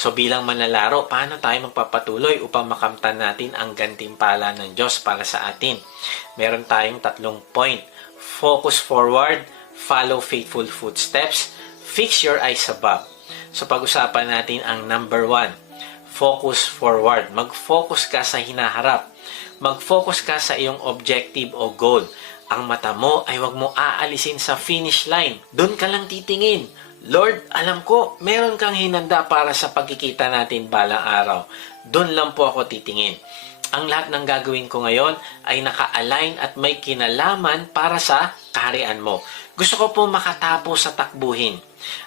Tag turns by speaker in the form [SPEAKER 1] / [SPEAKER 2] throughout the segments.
[SPEAKER 1] So bilang manlalaro, paano tayo magpapatuloy upang makamtan natin ang gantimpala ng Diyos para sa atin? Meron tayong tatlong point. Focus forward, follow faithful footsteps, fix your eyes above. So pag-usapan natin ang number one, focus forward. Mag-focus ka sa hinaharap. Mag-focus ka sa iyong objective o goal. Ang mata mo ay wag mo aalisin sa finish line. Doon ka lang titingin. Lord, alam ko, meron kang hinanda para sa pagkikita natin balang araw. Doon lang po ako titingin. Ang lahat ng gagawin ko ngayon ay naka-align at may kinalaman para sa kaharian mo. Gusto ko po makatapos sa takbuhin.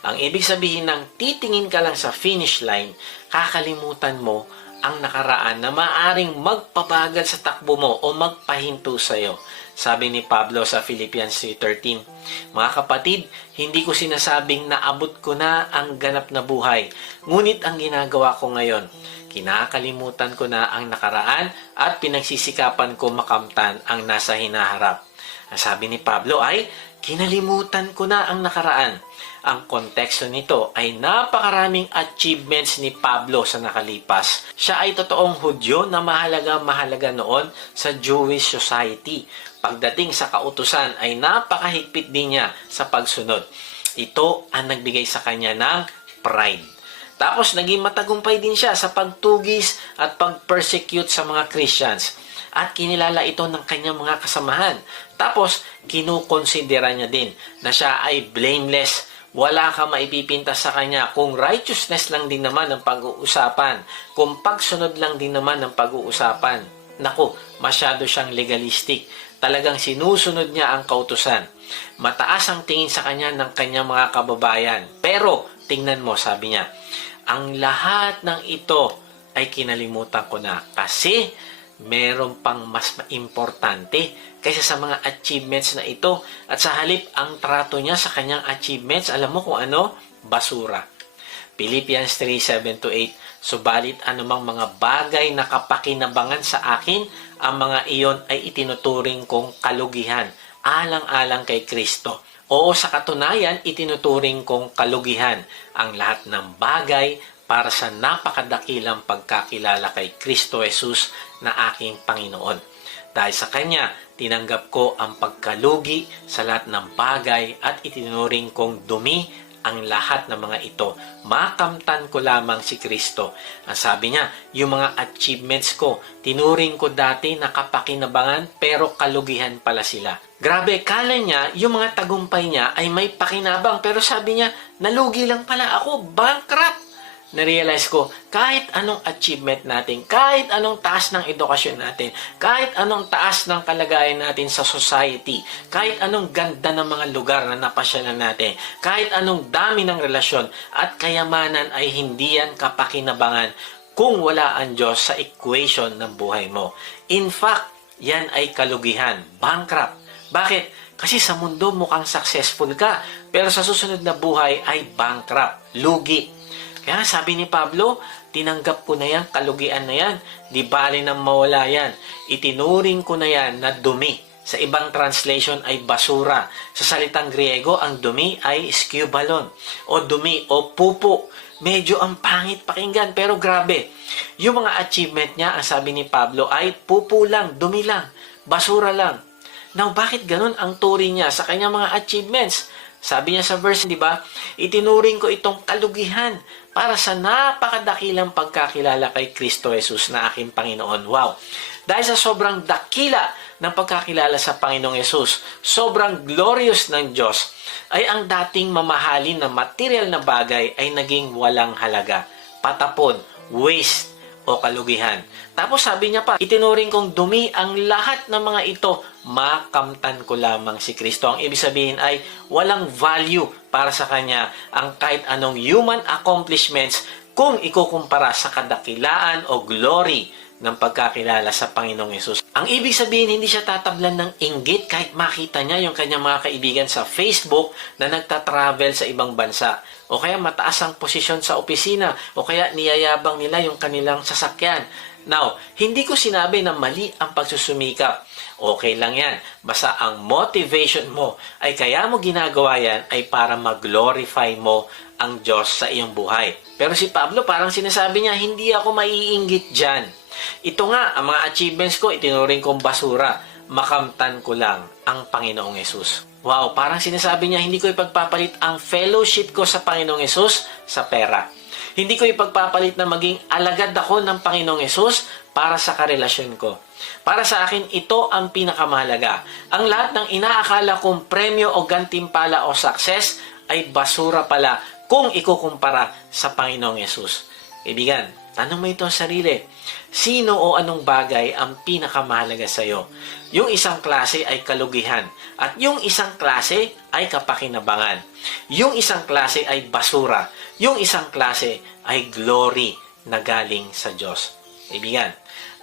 [SPEAKER 1] Ang ibig sabihin ng titingin ka lang sa finish line, kakalimutan mo ang nakaraan na maaring magpabagal sa takbo mo o magpahinto sa iyo. Sabi ni Pablo sa Philippians 3.13, Mga kapatid, hindi ko sinasabing naabot ko na ang ganap na buhay. Ngunit ang ginagawa ko ngayon, kinakalimutan ko na ang nakaraan at pinagsisikapan ko makamtan ang nasa hinaharap. Ang sabi ni Pablo ay, kinalimutan ko na ang nakaraan. Ang konteksto nito ay napakaraming achievements ni Pablo sa nakalipas. Siya ay totoong Hudyo na mahalaga-mahalaga noon sa Jewish society. Pagdating sa kautusan ay napakahigpit din niya sa pagsunod. Ito ang nagbigay sa kanya ng pride. Tapos naging matagumpay din siya sa pagtugis at pag-persecute sa mga Christians. At kinilala ito ng kanyang mga kasamahan. Tapos kinukonsidera niya din na siya ay blameless wala ka maipipinta sa kanya kung righteousness lang din naman ang pag-uusapan, kung pagsunod lang din naman ang pag-uusapan. Naku, masyado siyang legalistic. Talagang sinusunod niya ang kautusan. Mataas ang tingin sa kanya ng kanyang mga kababayan. Pero, tingnan mo, sabi niya, ang lahat ng ito ay kinalimutan ko na kasi meron pang mas importante kaysa sa mga achievements na ito. At sa halip, ang trato niya sa kanyang achievements, alam mo kung ano? Basura. Philippians 3:7-8 Subalit anumang mga bagay na kapakinabangan sa akin, ang mga iyon ay itinuturing kong kalugihan, alang-alang kay Kristo. Oo, sa katunayan, itinuturing kong kalugihan ang lahat ng bagay para sa napakadakilang pagkakilala kay Kristo Jesus na aking Panginoon. Dahil sa Kanya, tinanggap ko ang pagkalugi sa lahat ng bagay at itinuring kong dumi ang lahat ng mga ito. Makamtan ko lamang si Kristo. Ang sabi niya, yung mga achievements ko, tinuring ko dati na kapakinabangan pero kalugihan pala sila. Grabe, kala niya, yung mga tagumpay niya ay may pakinabang pero sabi niya, nalugi lang pala ako, bankrupt na-realize ko, kahit anong achievement natin, kahit anong taas ng edukasyon natin, kahit anong taas ng kalagayan natin sa society, kahit anong ganda ng mga lugar na napasyalan natin, kahit anong dami ng relasyon at kayamanan ay hindi yan kapakinabangan kung wala ang Diyos sa equation ng buhay mo. In fact, yan ay kalugihan, bankrupt. Bakit? Kasi sa mundo mukhang successful ka, pero sa susunod na buhay ay bankrupt, lugi. Kaya sabi ni Pablo, tinanggap ko na yan, kalugian na yan, di bali nang mawala yan. Itinuring ko na yan na dumi. Sa ibang translation ay basura. Sa salitang Griego, ang dumi ay skeubalon o dumi o pupo. Medyo ang pangit pakinggan pero grabe. Yung mga achievement niya, ang sabi ni Pablo ay pupo lang, dumi lang, basura lang. Now, bakit ganun ang turing niya sa kanyang mga achievements? Sabi niya sa verse, di ba? Itinuring ko itong kalugihan para sa napakadakilang pagkakilala kay Kristo Jesus na aking Panginoon. Wow! Dahil sa sobrang dakila ng pagkakilala sa Panginoong Yesus, sobrang glorious ng Diyos, ay ang dating mamahalin na material na bagay ay naging walang halaga, patapon, waste, o kalugihan. Tapos sabi niya pa, itinuring kong dumi ang lahat ng mga ito, makamtan ko lamang si Kristo. Ang ibig sabihin ay walang value para sa kanya ang kahit anong human accomplishments kung ikukumpara sa kadakilaan o glory ng pagkakilala sa Panginoong Yesus. Ang ibig sabihin, hindi siya tatablan ng inggit kahit makita niya yung kanyang mga kaibigan sa Facebook na nagta-travel sa ibang bansa. O kaya mataas ang posisyon sa opisina. O kaya niyayabang nila yung kanilang sasakyan. Now, hindi ko sinabi na mali ang pagsusumikap. Okay lang yan. Basta ang motivation mo ay kaya mo ginagawa yan ay para mag-glorify mo ang Diyos sa iyong buhay. Pero si Pablo parang sinasabi niya, hindi ako maiinggit dyan. Ito nga, ang mga achievements ko, itinuring kong basura. Makamtan ko lang ang Panginoong Yesus. Wow, parang sinasabi niya, hindi ko ipagpapalit ang fellowship ko sa Panginoong Yesus sa pera. Hindi ko ipagpapalit na maging alagad ako ng Panginoong Yesus para sa karelasyon ko. Para sa akin, ito ang pinakamahalaga. Ang lahat ng inaakala kong premyo o gantimpala o success ay basura pala kung ikukumpara sa Panginoong Yesus. Kaibigan, tanong mo ito sa sarili. Sino o anong bagay ang pinakamahalaga sa iyo? Yung isang klase ay kalugihan at yung isang klase ay kapakinabangan. Yung isang klase ay basura. Yung isang klase ay glory na galing sa Diyos. Kaibigan,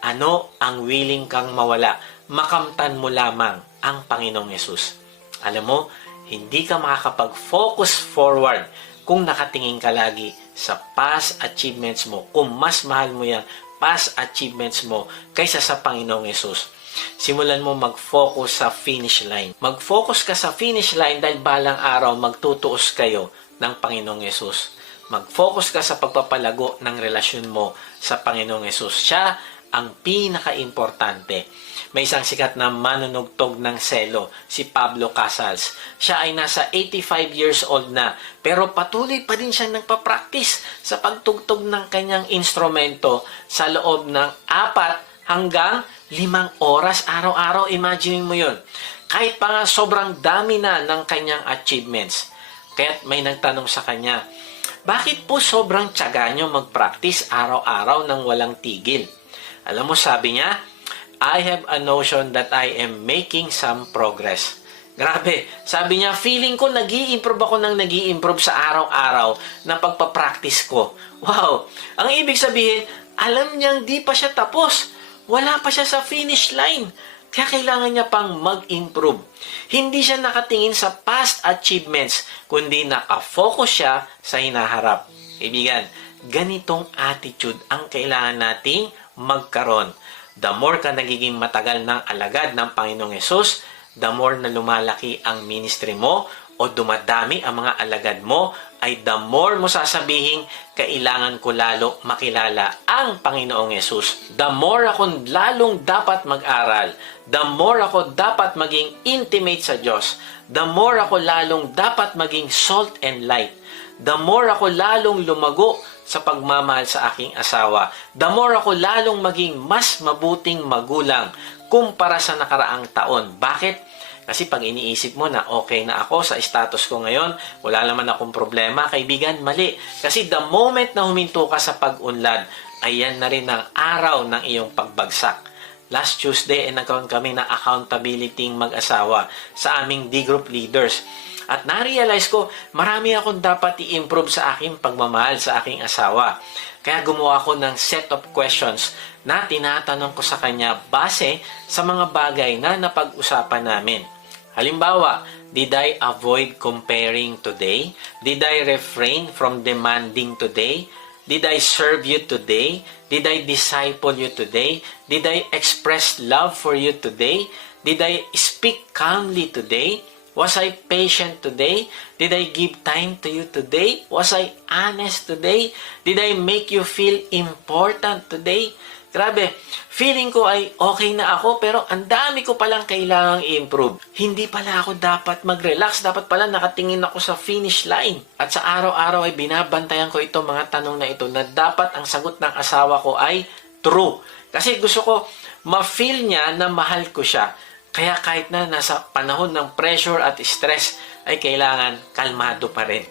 [SPEAKER 1] ano ang willing kang mawala? Makamtan mo lamang ang Panginoong Yesus. Alam mo, hindi ka makakapag-focus forward kung nakatingin ka lagi sa past achievements mo. Kung mas mahal mo yung past achievements mo kaysa sa Panginoong Yesus. Simulan mo mag-focus sa finish line. Mag-focus ka sa finish line dahil balang araw magtutuos kayo ng Panginoong Yesus. Mag-focus ka sa pagpapalago ng relasyon mo sa Panginoong Yesus. Siya ang pinaka-importante. May isang sikat na manunugtog ng selo, si Pablo Casals. Siya ay nasa 85 years old na, pero patuloy pa din siyang nagpa-practice sa pagtugtog ng kanyang instrumento sa loob ng apat hanggang limang oras araw-araw. Imagine mo yun. Kahit pa nga sobrang dami na ng kanyang achievements. Kaya't may nagtanong sa kanya, bakit po sobrang tiyaga nyo mag-practice araw-araw ng walang tigil? Alam mo, sabi niya, I have a notion that I am making some progress. Grabe, sabi niya, feeling ko nag improve ako ng nag improve sa araw-araw na pagpapractice ko. Wow! Ang ibig sabihin, alam niyang di pa siya tapos. Wala pa siya sa finish line. Kaya kailangan niya pang mag-improve. Hindi siya nakatingin sa past achievements, kundi nakafocus siya sa hinaharap. Kaibigan, ganitong attitude ang kailangan nating magkaroon. The more ka nagiging matagal ng alagad ng Panginoong Yesus, the more na lumalaki ang ministry mo o dumadami ang mga alagad mo, ay the more mo sasabihin, kailangan ko lalo makilala ang Panginoong Yesus. The more ako lalong dapat mag-aral, the more ako dapat maging intimate sa Diyos, the more ako lalong dapat maging salt and light, the more ako lalong lumago sa pagmamahal sa aking asawa, the more ako lalong maging mas mabuting magulang kumpara sa nakaraang taon. Bakit? Kasi pag iniisip mo na okay na ako sa status ko ngayon, wala naman akong problema, kaibigan, mali. Kasi the moment na huminto ka sa pag-unlad, ayan na rin ang araw ng iyong pagbagsak. Last Tuesday, ay nagkaroon kami ng accountability mag-asawa sa aming D-group leaders. At na-realize ko, marami akong dapat i-improve sa aking pagmamahal sa aking asawa. Kaya gumawa ako ng set of questions na tinatanong ko sa kanya base sa mga bagay na napag-usapan namin. Halimbawa, did I avoid comparing today? Did I refrain from demanding today? Did I serve you today? Did I disciple you today? Did I express love for you today? Did I speak calmly today? Was I patient today? Did I give time to you today? Was I honest today? Did I make you feel important today? Grabe, feeling ko ay okay na ako pero ang dami ko palang kailangang i-improve. Hindi pala ako dapat mag-relax, dapat pala nakatingin ako sa finish line. At sa araw-araw ay binabantayan ko itong mga tanong na ito na dapat ang sagot ng asawa ko ay true. Kasi gusto ko ma-feel niya na mahal ko siya. Kaya kahit na nasa panahon ng pressure at stress ay kailangan kalmado pa rin.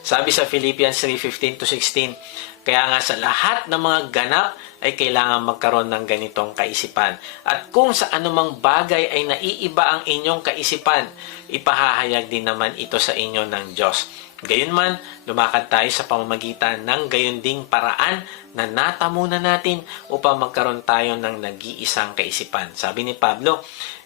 [SPEAKER 1] Sabi sa Philippians 3:15 to 16, kaya nga sa lahat ng mga ganap ay kailangan magkaroon ng ganitong kaisipan. At kung sa anumang bagay ay naiiba ang inyong kaisipan, ipahahayag din naman ito sa inyo ng Diyos. Gayunman, lumakad tayo sa pamamagitan ng gayon ding paraan na natamo na natin upang magkaroon tayo ng nag-iisang kaisipan. Sabi ni Pablo,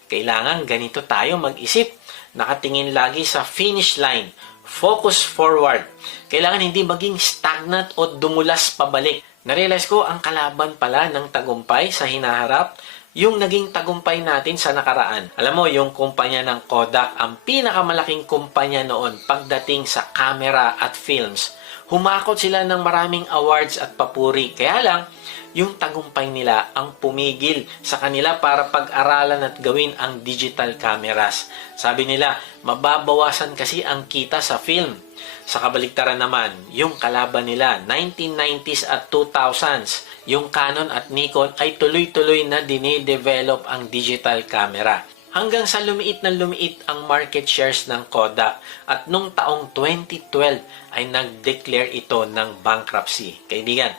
[SPEAKER 1] kailangan ganito tayo mag-isip. Nakatingin lagi sa finish line. Focus forward. Kailangan hindi maging stagnant o dumulas pabalik. Narealize ko ang kalaban pala ng tagumpay sa hinaharap yung naging tagumpay natin sa nakaraan. Alam mo, yung kumpanya ng Kodak, ang pinakamalaking kumpanya noon pagdating sa camera at films. Humakot sila ng maraming awards at papuri. Kaya lang, yung tagumpay nila ang pumigil sa kanila para pag-aralan at gawin ang digital cameras. Sabi nila, mababawasan kasi ang kita sa film. Sa kabaligtaran naman, yung kalaban nila, 1990s at 2000s, yung Canon at Nikon ay tuloy-tuloy na dinidevelop ang digital camera. Hanggang sa lumiit na lumiit ang market shares ng Kodak at nung taong 2012 ay nag-declare ito ng bankruptcy. Kaibigan,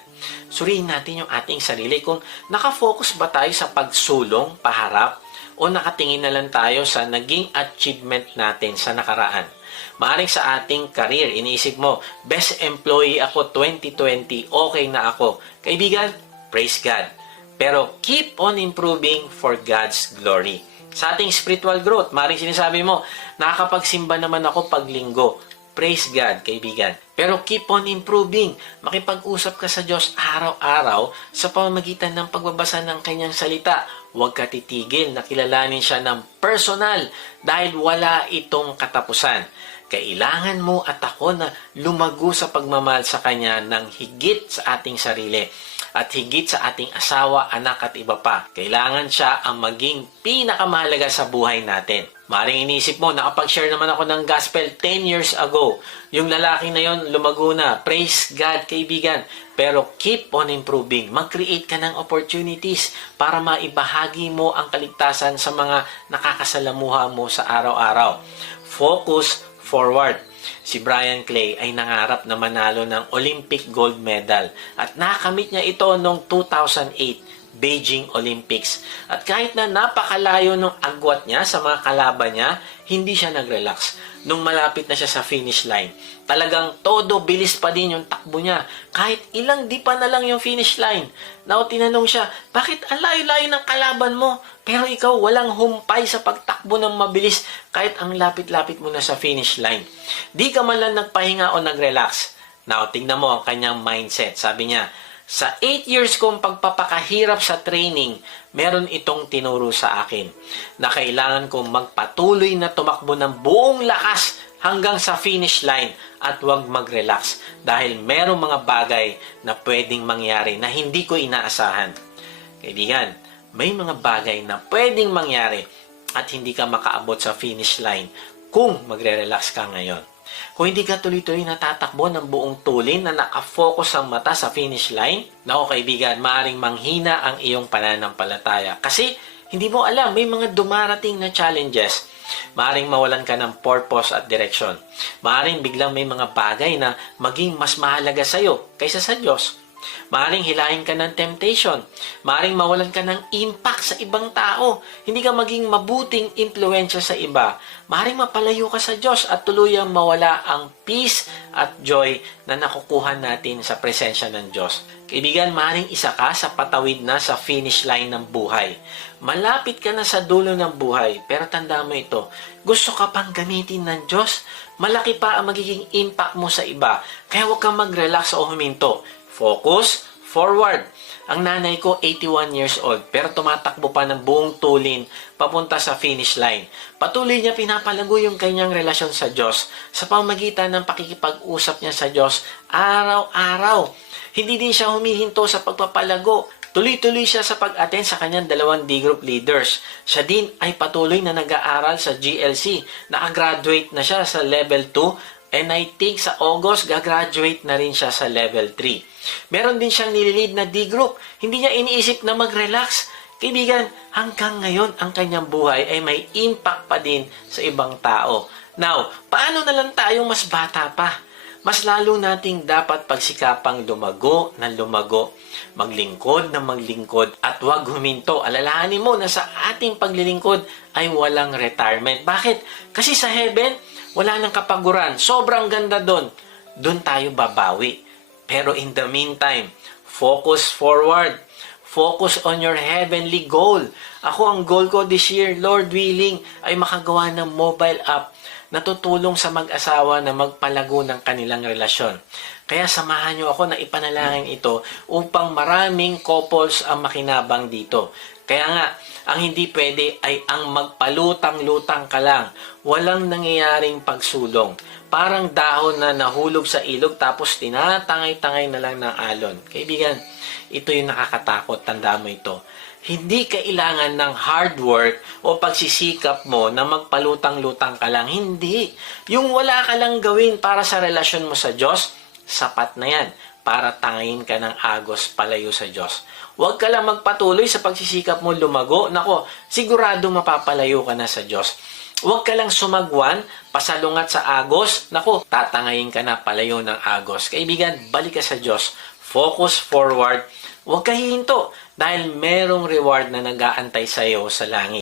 [SPEAKER 1] suriin natin yung ating sarili kung nakafocus ba tayo sa pagsulong, paharap, o nakatingin na lang tayo sa naging achievement natin sa nakaraan. Maaring sa ating career, iniisip mo, best employee ako 2020, okay na ako. Kaibigan, praise God. Pero keep on improving for God's glory. Sa ating spiritual growth, maring sinasabi mo, nakakapagsimba naman ako pag linggo. Praise God, kaibigan. Pero keep on improving. Makipag-usap ka sa Diyos araw-araw sa pamamagitan ng pagbabasa ng kanyang salita. Huwag ka titigil na kilalanin siya ng personal dahil wala itong katapusan. Kailangan mo at ako na lumago sa pagmamahal sa Kanya ng higit sa ating sarili at higit sa ating asawa, anak at iba pa. Kailangan siya ang maging pinakamahalaga sa buhay natin. Maring inisip mo, nakapag-share naman ako ng gospel 10 years ago. Yung lalaki na yon lumago na. Praise God, kaibigan. Pero keep on improving. Mag-create ka ng opportunities para maibahagi mo ang kaligtasan sa mga nakakasalamuha mo sa araw-araw. Focus forward. Si Brian Clay ay nangarap na manalo ng Olympic gold medal at nakamit niya ito noong 2008 Beijing Olympics. At kahit na napakalayo ng agwat niya sa mga kalaban niya, hindi siya nag-relax. Nung malapit na siya sa finish line, talagang todo bilis pa din yung takbo niya. Kahit ilang di pa na lang yung finish line. Now, tinanong siya, bakit ang layo-layo ng kalaban mo? Pero ikaw walang humpay sa pagtakbo ng mabilis kahit ang lapit-lapit mo na sa finish line. Di ka man lang nagpahinga o nag-relax. Now, tingnan mo ang kanyang mindset. Sabi niya, sa 8 years kong pagpapakahirap sa training, meron itong tinuro sa akin na kailangan kong magpatuloy na tumakbo ng buong lakas hanggang sa finish line at huwag mag-relax dahil merong mga bagay na pwedeng mangyari na hindi ko inaasahan. Kaibigan, may mga bagay na pwedeng mangyari at hindi ka makaabot sa finish line kung magre-relax ka ngayon. Kung hindi ka tuloy-tuloy natatakbo ng buong tulin na nakafocus ang mata sa finish line, nako kaibigan, maaring manghina ang iyong pananampalataya. Kasi hindi mo alam, may mga dumarating na challenges. Maaring mawalan ka ng purpose at direction. Maaring biglang may mga bagay na maging mas mahalaga sa iyo kaysa sa Diyos. Maaring hilahin ka ng temptation. Maaring mawalan ka ng impact sa ibang tao. Hindi ka maging mabuting impluensya sa iba. Maaring mapalayo ka sa Diyos at tuluyang mawala ang peace at joy na nakukuha natin sa presensya ng Diyos. Kaibigan, maaring isa ka sa patawid na sa finish line ng buhay. Malapit ka na sa dulo ng buhay, pero tanda mo ito, gusto ka pang gamitin ng Diyos, malaki pa ang magiging impact mo sa iba. Kaya huwag kang mag-relax o huminto. Focus forward. Ang nanay ko 81 years old pero tumatakbo pa ng buong tulin papunta sa finish line. Patuloy niya pinapalago yung kanyang relasyon sa Diyos sa pamagitan ng pakikipag-usap niya sa Diyos araw-araw. Hindi din siya humihinto sa pagpapalago. Tuloy-tuloy siya sa pag-attend sa kanyang dalawang D-group leaders. Siya din ay patuloy na nag-aaral sa GLC. Nakagraduate na siya sa level 2 and I think sa August gagraduate na rin siya sa level 3. Meron din siyang nililid na D-group. Hindi niya iniisip na mag-relax. Kaibigan, hanggang ngayon ang kanyang buhay ay may impact pa din sa ibang tao. Now, paano na lang tayong mas bata pa? Mas lalo nating dapat pagsikapang lumago ng lumago, maglingkod ng maglingkod, at huwag huminto. Alalahanin mo na sa ating paglilingkod ay walang retirement. Bakit? Kasi sa heaven, wala nang kapaguran, sobrang ganda doon, doon tayo babawi. Pero in the meantime, focus forward. Focus on your heavenly goal. Ako ang goal ko this year, Lord willing, ay makagawa ng mobile app na tutulong sa mag-asawa na magpalago ng kanilang relasyon. Kaya samahan niyo ako na ipanalangin ito upang maraming couples ang makinabang dito. Kaya nga, ang hindi pwede ay ang magpalutang-lutang ka lang. Walang nangyayaring pagsulong. Parang dahon na nahulog sa ilog tapos tinatangay-tangay na lang ng alon. Kaibigan, ito yung nakakatakot. Tanda mo ito. Hindi kailangan ng hard work o pagsisikap mo na magpalutang-lutang ka lang. Hindi. Yung wala ka lang gawin para sa relasyon mo sa Diyos, sapat na yan para tangayin ka ng agos palayo sa Diyos. Huwag ka lang magpatuloy sa pagsisikap mo lumago. Nako, sigurado mapapalayo ka na sa Diyos. Huwag ka lang sumagwan, pasalungat sa agos. Nako, tatangayin ka na palayo ng agos. Kaibigan, balik ka sa Diyos. Focus forward. Huwag ka hihinto dahil merong reward na nag-aantay sa iyo sa langit.